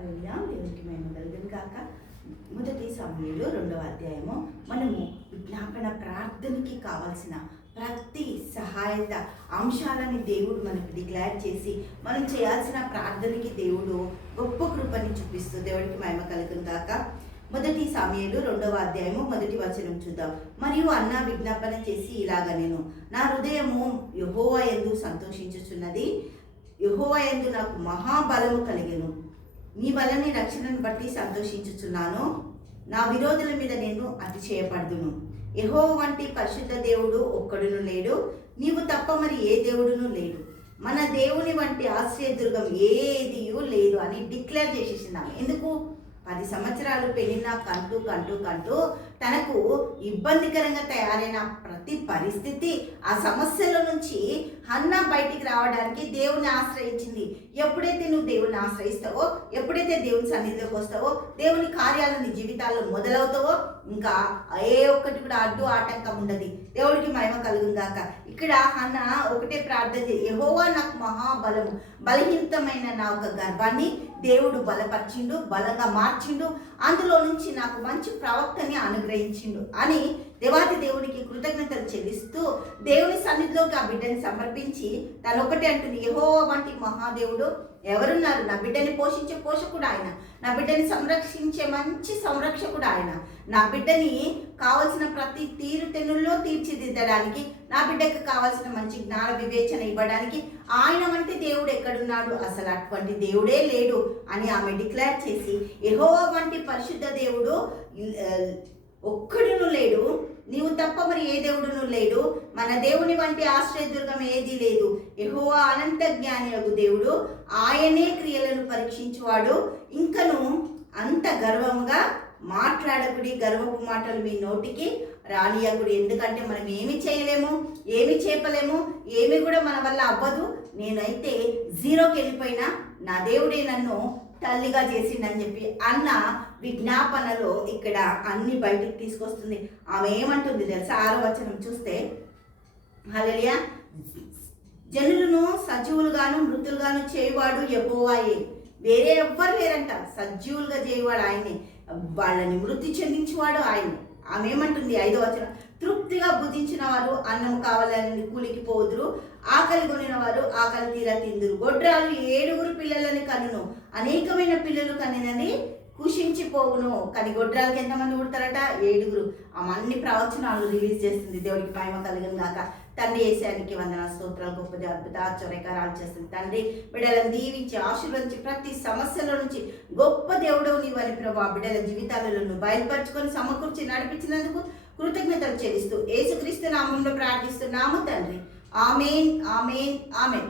హల్లెలూయా. దేవునికి మహిమ కలుగును గాక. మొదటి సమూయేలు 2వ అధ్యాయము. మనము విజ్ఞాపన ప్రార్థనకి కావాల్సిన ప్రతి సహాయత అంశాలని దేవుడు మనకు డిక్లేర్ చేసి మనం చేయాల్సిన ప్రార్థనకి దేవుడు గొప్ప కృపని చూపిస్తూ దేవుడికి మహిమ కలుగును గాక. మొదటి సమూయేలు 2వ అధ్యాయము 1వ వచనం చూద్దాం. మరియు అన్న విజ్ఞాపన చేసి ఇలాగ నేను నా హృదయము యెహోవా యందు సంతోషించుచున్నది, యెహోవా యందు నాకు మహాబలము కలిగెను. నీ వలని రక్షణను బట్టి సంతోషించుచున్నాను. నా విరోధుల మీద నేను అతిశయపడుదును. యెహోవా వంటి పరిశుద్ధ దేవుడు ఒక్కడును లేడు, నీవు తప్ప మరి ఏ దేవుడును లేడు. మన దేవుని వంటి ఆశ్రయదుర్గం ఏదియూ లేదు అని డిక్లేర్ చేసేసిందాము. ఎందుకు? 10 సంవత్సరాలు పెళ్ళిన కంటూ తనకు ఇబ్బందికరంగా తయారైన ప్రతి పరిస్థితి, ఆ సమస్యల నుంచి హన్నా బయటికి రావడానికి దేవుని ఆశ్రయించింది. ఎప్పుడైతే నువ్వు దేవుని ఆశ్రయిస్తావో, ఎప్పుడైతే దేవుని సన్నిధిలోకి వస్తావో, దేవుని కార్యాలు నీ జీవితాల్లో మొదలవుతావో, ఇంకా ఏ ఒక్కటి కూడా అడ్డు ఆటంకం ఉండదు. దేవుడికి మహిమ కలుగును గాక. ఇక్కడ హన్నా ఒకటే ప్రార్థన చేసి, యెహోవా నాకు మహాబలము, బలహీనమైన నా ఒక గర్భాన్ని దేవుడు బలపరిచిండు, బలంగా మార్చిండు, అందులో నుంచి నాకు మంచి ప్రవక్తని అనుగ్రహించిండు అని దేవాది దేవునికి కృతజ్ఞతలు చెల్లిస్తూ దేవుని సన్నిధిలోకి ఆ బిడ్డని సమర్పించి తను ఒకటే అంటుంది, యెహోవా వంటి మహాదేవుడు ఎవరున్నారు? నా బిడ్డని పోషించే పోషకుడు ఆయన, నా బిడ్డని సంరక్షించే మంచి సంరక్షకుడు ఆయన, నా బిడ్డని కావలసిన ప్రతి తీరుతెన్నుల్లో తీర్చిదిద్దడానికి, నా బిడ్డకు కావాల్సిన మంచి జ్ఞాన వివేచన ఇవ్వడానికి ఆయన వంటి దేవుడు ఎక్కడున్నాడు? అసలు అటువంటి దేవుడే లేడు అని ఆమె డిక్లేర్ చేసి, యెహోవా వంటి పరిశుద్ధ దేవుడు ఒక్కడును లేడు, నీవు తప్ప మరి ఏ దేవుడును లేడు, మన దేవుని వంటి ఆశ్రయదుర్గం ఏదీ లేదు. యెహోవా అనంత జ్ఞానియగు దేవుడు, ఆయనే క్రియలను పరీక్షించువాడు. ఇంకను అంత గర్వంగా మాట్లాడకుడి, గర్వపు మాటలు మీ నోటికి రానియకుడి. ఎందుకంటే మనం ఏమి చేయలేము, ఏమి చేపలేము, ఏమి కూడా మన వల్ల అవ్వదు. నేనైతే జీరోకి వెళ్ళిపోయినా నా దేవుడే నన్ను తల్లిగా చేసిండని చెప్పి అన్న విజ్ఞాపనలో ఇక్కడ అన్ని బయటికి తీసుకొస్తుంది. ఆమె ఏమంటుంది తెలుసా? 6వ వచనం చూస్తే, హల్లెలూయా, జనులను సజీవులుగాను మృతులుగాను చేయువాడు యెహోవాయే, వేరే ఎవ్వరు లేరంట. సజీవులుగా చేయవాడు ఆయనే, వాళ్ళని మృతి చెందించేవాడు ఆయనే. ఆమె ఏమంటుంది? 5వ వచనం, తృప్తిగా భుజించిన వారు అన్నం కావాలని కూలికి పోదురు, ఆకలి కొనిన వారు ఆకలి తీరా తిందురు. గొడ్రాలు 7 పిల్లలని కనును, అనేకమైన పిల్లలు కనినని కుషించిపోవును. కానీ గొడ్రాలకి ఎంతమంది పుడతారట? 7. అన్ని ప్రవచనాలు రిలీజ్ చేస్తుంది. దేవుడికి మహిమ కలుగును గాక. తండ్రి యేసయ్యానికి వందన స్తోత్రాలు. గొప్పది, అద్భుత, ఆశ్చర్యకరాలు చేస్తుంది. తండ్రి బిడ్డలను దీవించి ఆశీర్వదించి ప్రతి సమస్యల నుంచి గొప్ప దేవుడు నీవని ప్రభు ఆ బిడ్డల జీవితాలను బయలుపరుచుకొని సమకూర్చి నడిపించినందుకు కృతజ్ఞతలు చెల్లిస్తూ యేసుక్రీస్తు నామంలో ప్రార్థిస్తున్నాము తండ్రి. ఆమేన్, ఆమేన్, ఆమేన్.